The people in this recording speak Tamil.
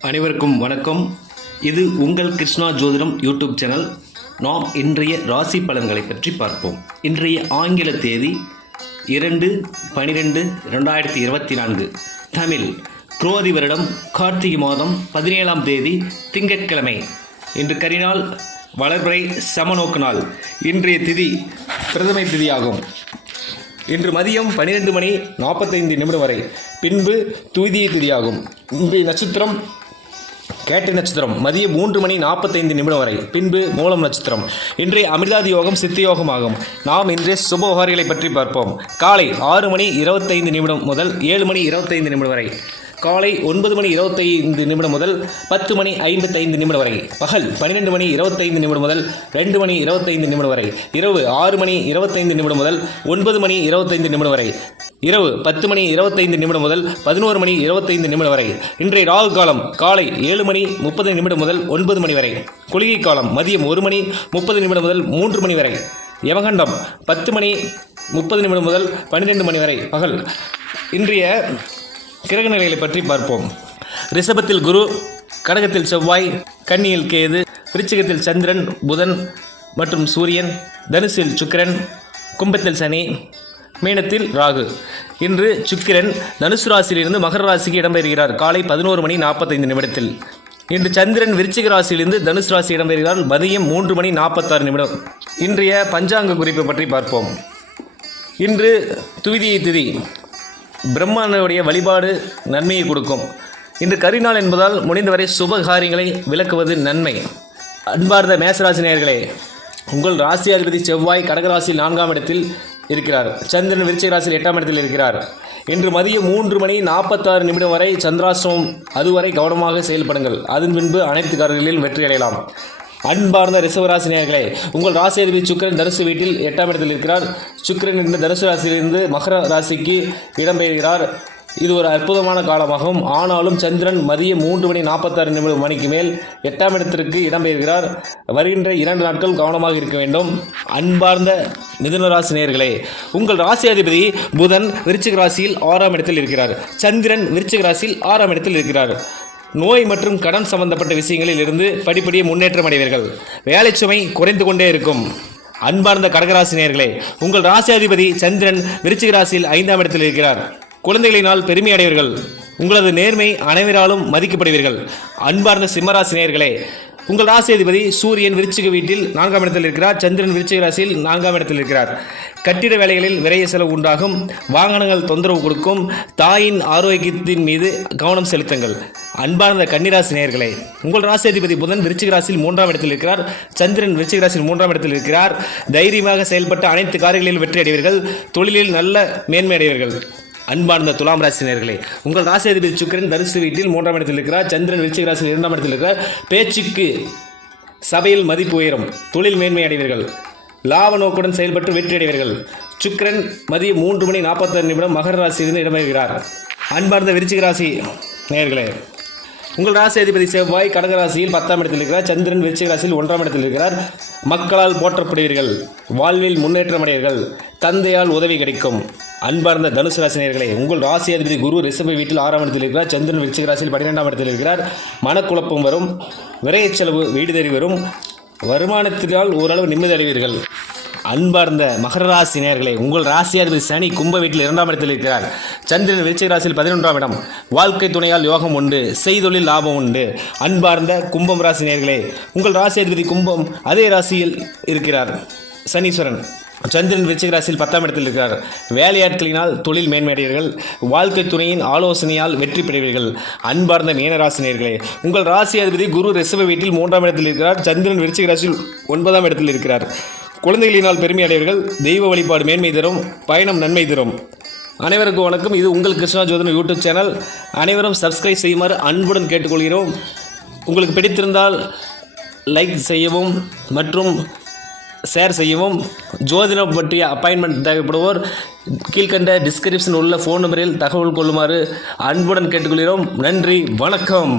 அனைவருக்கும் வணக்கம். இது உங்கள் கிருஷ்ணா ஜோதிடம் யூடியூப் சேனல். நாம் இன்றைய ராசி பலன்களை பற்றி பார்ப்போம். இன்றைய ஆங்கில தேதி 2/12/2024, தமிழ் குரோதி வருடம் கார்த்திகை மாதம் 17ஆம் தேதி திங்கட்கிழமை. இன்று கரிநாள், வளர்பிறை, சமநோக்கு நாள். இன்றைய திதி பிரதமை திதியாகும். இன்று மதியம் 12:45 வரை, பின்பு துவிதியை திதியாகும். இன்றைய நட்சத்திரம் கேட்டை நட்சத்திரம். மதியம் 3:45 வரை, பின்பு மூலம் நட்சத்திரம். இன்றைய அமிர்தாதி யோகம் சித்தி யோகம் ஆகும். நாம் இன்றைய சுபோகாரிகளை பற்றி பார்ப்போம். காலை 6:25 முதல் 7:25 வரை, காலை 9:25 முதல் 10:55 வரை, பகல் 12:25 முதல் 2:25 வரை, இரவு 6:25 முதல் 9:25 வரை, இரவு 10:25 முதல் 11:25 வரை. இன்றைய ராகு காலம் காலை 7:30 முதல் 9 மணி வரை. குளிகை காலம் மதியம் 1:30 முதல் 3 மணி வரை. யமகண்டம் 10:30 முதல் 12 மணி வரை பகல். இன்றைய கிரக நிலைகளை பற்றி பார்ப்போம். ரிஷபத்தில் குரு, கடகத்தில் செவ்வாய், கன்னியில் கேது, விருச்சிகத்தில் சந்திரன், புதன் மற்றும் சூரியன், தனுசில் சுக்கிரன், கும்பத்தில் சனி, மீனத்தில் ராகு. இன்று சுக்கிரன் தனுசு ராசியிலிருந்து மகர ராசிக்கு இடம்பெறுகிறார் காலை 11:45. இன்று சந்திரன் விருச்சிக ராசியிலிருந்து தனுசு ராசி இடம்பெறுகிறார் மதியம் 3:46. இன்றைய பஞ்சாங்க குறிப்பை பற்றி பார்ப்போம். இன்று துவிதியை திதி. பிரம்மனுடைய வழிபாடு நன்மையை கொடுக்கும். இன்று கரிநாள் என்பதால் முடிந்தவரை சுப காரியங்களை விளக்குவது நன்மை. அன்பார்ந்த மேசராசி நேயர்களே, உங்கள் ராசியாதிபதி செவ்வாய் கடகராசியில் 4ஆம் இடத்தில் இருக்கிறார். சந்திரன் விருச்சிக ராசியில் 8ஆம் இடத்தில் இருக்கிறார். இன்று மதியம் 3:46 வரை சந்திராஷ்டமம். அதுவரை கவனமாக செயல்படுங்கள். அதன் பின்பு அனைத்து காரியங்களிலும் வெற்றி அடையலாம். அன்பார்ந்த ரிஷபராசி நேயர்களே, உங்கள் ராசியாதிபதி சுக்கிரன் தனுசு வீட்டில் 8ஆம் இடத்தில் இருக்கிறார். சுக்கிரன் இந்த தனுசு ராசியிலிருந்து மகர ராசிக்கு இடம்பெறுகிறார். இது ஒரு அற்புதமான காலமாகும். ஆனாலும் சந்திரன் மதியம் 3:46 மணிக்கு மேல் 8ஆம் இடத்திற்கு இடம்பெறுகிறார். வருகின்ற 2 நாட்கள் கவனமாக இருக்க வேண்டும். அன்பார்ந்த மிதுன ராசி நேயர்களே, உங்கள் ராசியாதிபதி புதன் விருச்சிக ராசியில் 6ஆம் இடத்தில் இருக்கிறார். சந்திரன் விருச்சிக ராசியில் 6ஆம் இடத்தில் இருக்கிறார். நோய் மற்றும் கடன் சம்பந்தப்பட்ட விஷயங்களில் இருந்து படிப்படியே முன்னேற்றம் அடைவீர்கள். வேலை சுமை குறைந்து கொண்டே இருக்கும். அன்பார்ந்த கடகராசி நேயர்களே, உங்கள் ராசியாதிபதி சந்திரன் விருச்சிக ராசியில் 5ஆம் இடத்தில் இருக்கிறார். குழந்தைகளினால் பெருமை அடைவீர்கள். உங்களது நேர்மை அனைவராலும் மதிக்கப்படுவீர்கள். அன்பார்ந்த சிம்மராசி நேயர்களே, உங்கள் ராசியாதிபதி சூரியன் விருச்சிக வீட்டில் 4ஆம் இடத்தில் இருக்கிறார். சந்திரன் விருச்சிக ராசியில் 4ஆம் இடத்தில் இருக்கிறார். கட்டிட வேலைகளில் விரைய செலவு உண்டாகும். வாகனங்கள் தொந்தரவு கொடுக்கும். தாயின் ஆரோக்கியத்தின் மீது கவனம் செலுத்துங்கள். அன்பார்ந்த கன்னிராசி நேயர்களே, உங்கள் ராசியாதிபதி புதன் விருச்சிக ராசியில் 3ஆம் இடத்தில் இருக்கிறார். சந்திரன் விருச்சிக ராசியில் 3ஆம் இடத்தில் இருக்கிறார். தைரியமாக செயல்பட்ட அனைத்து காரியங்களிலும் வெற்றி அடைவீர்கள். தொழிலில் நல்ல மேன்மை அடைவீர்கள். அன்பார்ந்த துலாம் ராசி நேயர்களே, உங்கள் ராசியாதிபதி சுக்கிரன் தனுசு வீட்டில் 3ஆம் இடத்தில் இருக்கிறார். சந்திரன் விருச்சிக ராசியில் 2ஆம் இடத்தில் இருக்கிறார். பேச்சுக்கு சபையில் மதிப்பு உயரும். தொழில் மேன்மை அடைவீர்கள். லாப நோக்குடன் செயல்பட்டு வெற்றி அடைவீர்கள். சுக்கிரன் மதியம் 3:46 மகர ராசியிலிருந்து இடம்பெறுகிறார். அன்பார்ந்த விருச்சிக ராசி நேயர்களே, உங்கள் ராசி அதிபதி செவ்வாய் கடகராசியில் 10ஆம் இடத்தில் இருக்கிறார். சந்திரன் விருச்சிக ராசியில் 1ஆம் இடத்தில் இருக்கிறார். மக்களால் போற்றப்படுவீர்கள். வாழ்வில் முன்னேற்றம் அடைவீர்கள். தந்தையால் உதவி கிடைக்கும். அன்பார்ந்த தனுசு ராசி நேயர்களே, உங்கள் ராசி அதிபதி குரு ரிஷப வீட்டில் 6ஆம் இடத்தில் இருக்கிறார். சந்திரன் விருச்சிக ராசியில் 12ஆம் இடத்தில் இருக்கிறார். மனக்குழப்பம் வரும். விரைய செலவு வீடு தேடி வரும். வருமானத்தினால் ஓரளவு நிம்மதி அடைவீர்கள். அன்பார்ந்த மகர ராசி நேயர்களே, உங்கள் ராசியாதிபதி சனி கும்ப வீட்டில் 2ஆம் இடத்தில் இருக்கிறார். சந்திரன் விருச்சிக ராசியில் 11ஆம் இடம். வாழ்க்கை துணையால் யோகம் உண்டு. செய்தொழில் லாபம் உண்டு. அன்பார்ந்த கும்பம் ராசி நேயர்களே, உங்கள் ராசியாதிபதி கும்பம் அதே ராசியில் இருக்கிறார். சனீஸ்வரன். சந்திரன் விருச்சிக ராசியில் 10ஆம் இடத்தில் இருக்கிறார். வேலையாட்களினால் தொழில் மேன்மையடைவீர்கள். வாழ்க்கை துணையின் ஆலோசனையால் வெற்றி பெறுவீர்கள். அன்பார்ந்த மீனராசி நேயர்களே, உங்கள் ராசியாதிபதி குரு ரிஷப வீட்டில் 3ஆம் இடத்தில் இருக்கிறார். சந்திரன் விருச்சிக ராசியில் 9ஆம் இடத்தில் இருக்கிறார். குழந்தைகளினால் பெருமை அடைவீர்கள். தெய்வ வழிபாடு மேன்மை தரும். பயணம் நன்மை தரும். அனைவருக்கும் வணக்கம். இது உங்கள் கிருஷ்ணா ஜோதிடம் யூடியூப் சேனல். அனைவரும் சப்ஸ்கிரைப் செய்யுமாறு அன்புடன் கேட்டுக்கொள்கிறோம். உங்களுக்கு பிடித்திருந்தால் லைக் செய்யவும் மற்றும் ஷேர் செய்யவும். ஜோதிடம் பற்றிய அப்பாயின்மெண்ட் தேவைப்படுவோர் கீழ்கண்ட டிஸ்கிரிப்ஷன் உள்ள ஃபோன் நம்பரில் தகவல் கொள்ளுமாறு அன்புடன் கேட்டுக்கொள்கிறோம். நன்றி, வணக்கம்.